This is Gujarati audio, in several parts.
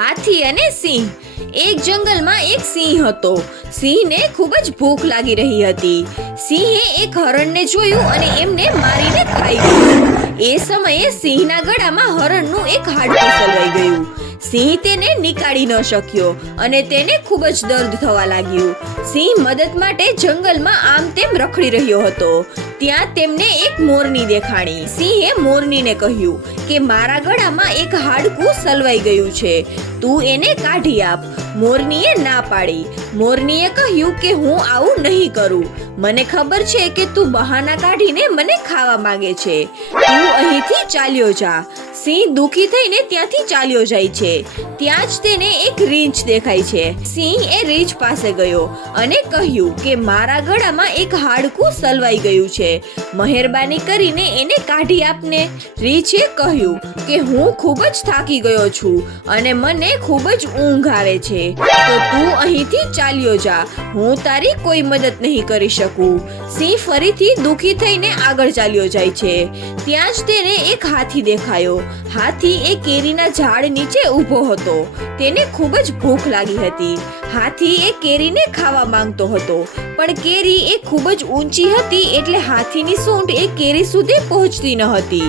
હાથી અને સિંહ. એક જંગલમાં એક સિંહ હતો. સિંહને ખૂબ જ ભૂખ લાગી રહી હતી. સિંહે એક હરણને જોયું અને એમને મારીને ખાઈ ગયું. એ સમયે સિંહના ગળામાં હરણનું એક હાડકું સલવાઈ ગયું. સિંહ તેને નીકાળી ન શક્યો અને તેને ખૂબ જ દર્દ થવા લાગ્યું. સિંહ મદદ માટે જંગલમાં આમ તેમ રખડી રહ્યો હતો. ત્યાં તેમને એક મોરની દેખાણી. સિંહે મોરનીને કહ્યું કે મારા ગળામાં એક હાડકું સલવાઈ ગયું છે, તું એને કાઢી આપ. મોરનીએ ના પાડી. મોરનીએ કહ્યું કે હું આવું નહીં કરું. મને ખબર છે કે તું બહાના કાઢીને મને ખાવા માંગે છે. તું અહીંથી ચાલ્યો જા. સિંહ દુખી થઈને ત્યાંથી ચાલ્યો જાય છે. ત્યાં જ તેને એક રીંછ દેખાય છે. સિંહ એ રીંછ પાસે ગયો અને કહ્યું કે મારા ગળામાં એક હાડકું સલવાઈ ગયું છે, મહેરબાની કરીને એને કાઢી આપને. રીંછે કહ્યું કે હું ખૂબ જ થાકી ગયો છું અને મને ખૂબ જ ઊંઘ આવે છે, તો તું અહીંથી ચાલ્યો જા. હું તારી કોઈ મદદ નહીં કરી શકું. સિંહ ફરીથી દુખી થઈને આગળ ચાલ્યો જાય છે. ત્યાં જ તેને એક હાથી દેખાયો. હાથી એ કેરીના ઝાડ નીચે ઊભો હતો. તેને ખૂબ જ ભૂખ લાગી હતી. હાથી એ કેરીને ખાવા માંગતો હતો, પણ કેરી એ ખૂબ જ ઊંચી હતી એટલે હાથીની સૂંઢ એ કેરી સુધી પહોંચતી ન હતી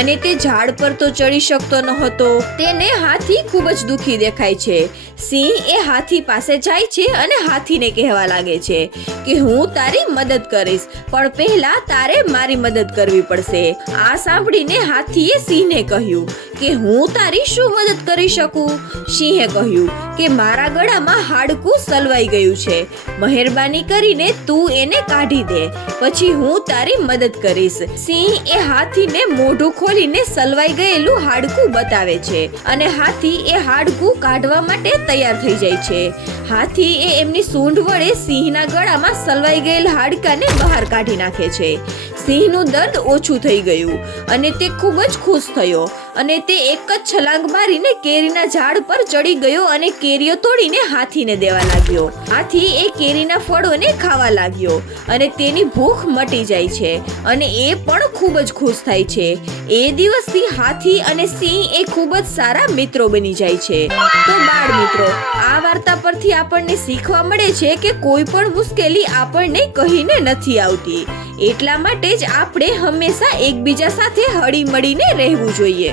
અને તે ઝાડ પર તો ચડી શકતો ન હતો. તેને હાથી ખૂબ જ દુખી દેખાય છે. સિંહ એ હાથી પાસે જાય છે અને હાથીને કહેવા લાગે છે કે હું તારી મદદ કરીશ, પણ પહેલા તારે મારી મદદ કરવી પડશે. આ સાંભળીને હાથીએ સિંહને કહ્યું કે હું તારી શું મદદ કરી શકું? સિંહે કહ્યું કે મારા ગળામાં હાડકું સલવાઈ ગયું છે, મહેરબાની કરીને તું એને કાઢી દે, પછી હું તારી મદદ કરીશ. સિંહ એ હાથીને મોઢું ખોલીને સલવાઈ ગયેલું હાડકું બતાવે છે અને હાથી એ હાડકું કાઢવા માટે તૈયાર થઈ જાય છે. હાથી એ એમની સૂંઢ વડે સિંહના ગળામાં સલવાઈ ગયેલ હાડકાને બહાર કાઢી નાખે છે. સિંહનું દર્દ ઓછું થઈ ગયું અને તે ખૂબ જ ખુશ થયો અને તે એક જ છલાંગ મારીને કેરીના ઝાડ પર ચડી ગયો અને કેરીઓ તોડીને હાથીને દેવા લાગ્યો. હાથી એ કેરીના ફળોને ખાવા લાગ્યો અને તેની ભૂખ મટી જાય છે અને એ પણ ખૂબ જ ખુશ થાય છે. એ દિવસથી હાથી અને સિંહ એ ખૂબ જ સારા મિત્રો બની જાય છે. તો બાળ મિત્રો, આ વાર્તા પરથી આપણને શીખવા મળે છે કે કોઈ પણ મુશ્કેલી આપણને કહીને નથી આવતી. એટલા માટે જ આપણે હંમેશા એકબીજા સાથે હળી મળીને રહેવું જોઈએ.